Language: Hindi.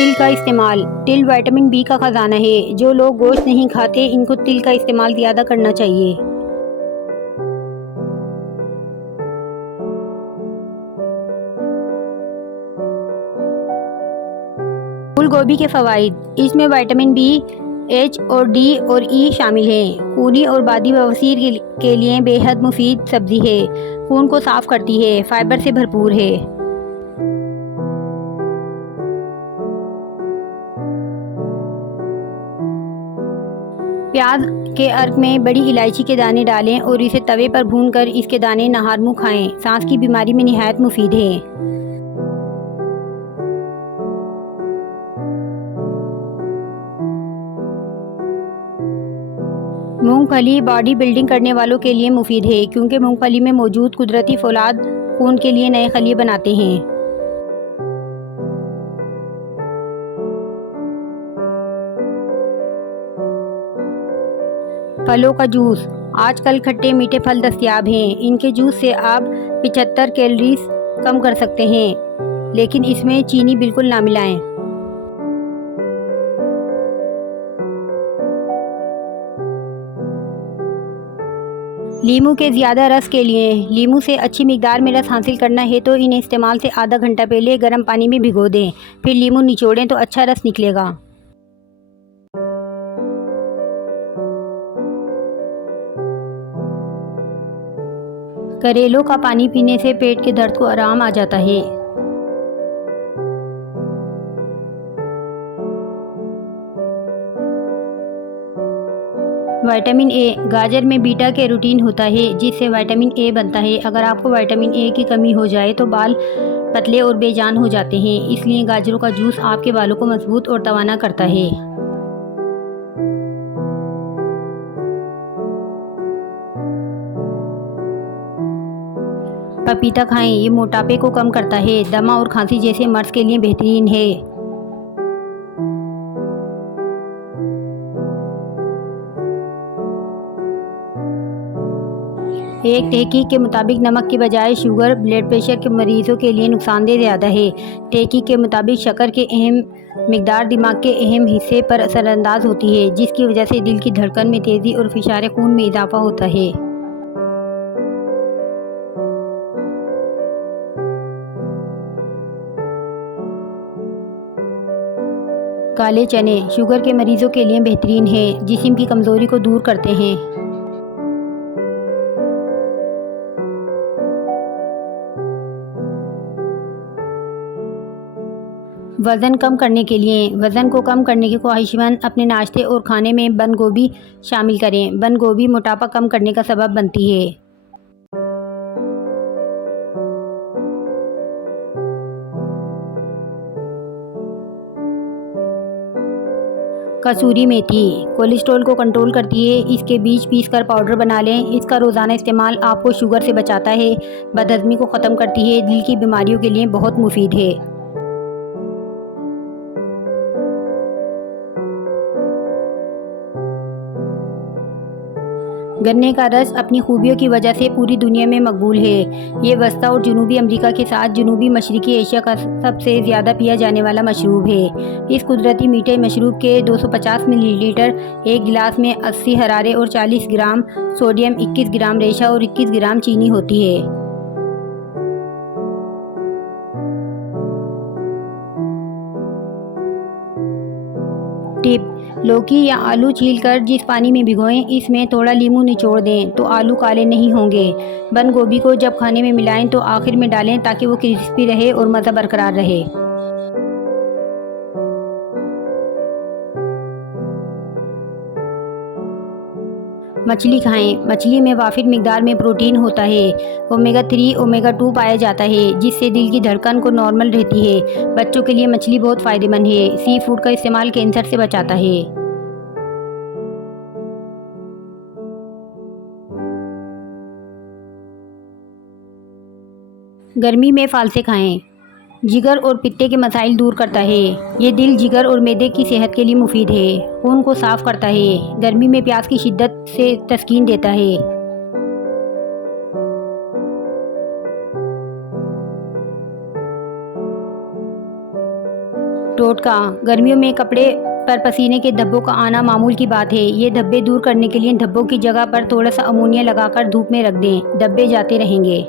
तिल का इस्तेमाल। तिल विटामिन बी का खजाना है। जो लोग गोश्त नहीं खाते इनको तिल का इस्तेमाल ज़्यादा करना चाहिए। फूल गोभी के फ़वाइद। इसमें विटामिन बी, एच और डी और ई शामिल हैं। खूनी और बादी बवासीर के लिए बेहद मुफीद सब्ज़ी है। खून को साफ़ करती है। फाइबर से भरपूर है। प्याज के अर्क में बड़ी इलायची के दाने डालें और इसे तवे पर भूनकर इसके दाने नहार मुँह खाएं। सांस की बीमारी में निहायत मुफीद है। मूंगफली बॉडी बिल्डिंग करने वालों के लिए मुफीद है क्योंकि मूंगफली में मौजूद कुदरती फौलाद खून के लिए नए खलिए बनाते हैं। फलों का जूस। आजकल खट्टे मीठे फल दस्तयाब हैं। इनके जूस से आप 75 कैलोरीज कम कर सकते हैं, लेकिन इसमें चीनी बिल्कुल ना मिलाएं। लीमू के ज़्यादा रस के लिए। लीमू से अच्छी मिकदार में रस हासिल करना है तो इन्हें इस्तेमाल से आधा घंटा पहले गर्म पानी में भिगो दें। फिर लीमू निचोड़ें तो अच्छा रस निकलेगा। करेलों का पानी पीने से पेट के दर्द को आराम आ जाता है। Vitamin A. गाजर में बीटा कैरोटीन होता है जिससे विटामिन ए बनता है। अगर आपको विटामिन ए की कमी हो जाए तो बाल पतले और बेजान हो जाते हैं, इसलिए गाजरों का जूस आपके बालों को मजबूत और तवाना करता है। पपीता खाएं, ये मोटापे को कम करता है। दमा और खांसी जैसे मर्ज के लिए बेहतरीन है। एक तहकीक के मुताबिक नमक के बजाय शुगर ब्लड प्रेशर के मरीजों के लिए नुकसानदेह ज़्यादा है। तहकीक के मुताबिक शक्कर के अहम मिकदार दिमाग के अहम हिस्से पर असरअंदाज होती है, जिसकी वजह से दिल की धड़कन में तेज़ी और फिशार खून में इजाफा होता है। काले चने शुगर के मरीजों के लिए बेहतरीन है, जिस्म की कमज़ोरी को दूर करते हैं। वज़न कम करने के लिए। वज़न को कम करने के ख्वाहिशमंद अपने नाश्ते और खाने में बंद गोभी शामिल करें। बंद गोभी मोटापा कम करने का सबब बनती है। कसूरी मेथी कोलेस्ट्रॉल को कंट्रोल करती है। इसके बीज पीसकर पाउडर बना लें। इसका रोज़ाना इस्तेमाल आपको शुगर से बचाता है, बदहज़मी को ख़त्म करती है, दिल की बीमारियों के लिए बहुत मुफीद है। गन्ने का रस अपनी खूबियों की वजह से पूरी दुनिया में मकबूल है। ये वस्ती और जनूबी अमेरिका के साथ जनूबी मशरक़ी एशिया का सबसे ज़्यादा पिया जाने वाला मशरूब है। इस कुदरती मीठे मशरूब के 250 मिलीलीटर एक गिलास में 80 हरारे और 40 ग्राम सोडियम, 21 ग्राम रेशा और 21 ग्राम चीनी होती है। टिप। लौकी या आलू छीलकर जिस पानी में भिगोएं, इसमें थोड़ा नींबू निचोड़ दें तो आलू काले नहीं होंगे। बंद गोभी को जब खाने में मिलाएं तो आखिर में डालें ताकि वो क्रिस्पी रहे और मज़ा बरकरार रहे। मछली खाएं। मछली में वाफिर मिकदार में प्रोटीन होता है। ओमेगा 3 ओमेगा 2 पाया जाता है, जिससे दिल की धड़कन को नॉर्मल रहती है। बच्चों के लिए मछली बहुत फ़ायदेमंद है। सी फूड का इस्तेमाल कैंसर से बचाता है। गर्मी में फालसे खाएं। जिगर और पित्ते के मसाइल दूर करता है। ये दिल, जिगर और मैदे की सेहत के लिए मुफीद है। खून को साफ़ करता है। गर्मी में प्यास की शिद्दत से तस्कीन देता है। टोटका। गर्मियों में कपड़े पर पसीने के धब्बों का आना मामूल की बात है। ये धब्बे दूर करने के लिए धब्बों की जगह पर थोड़ा सा अमोनिया लगाकर धूप में रख दें, धब्बे जाते रहेंगे।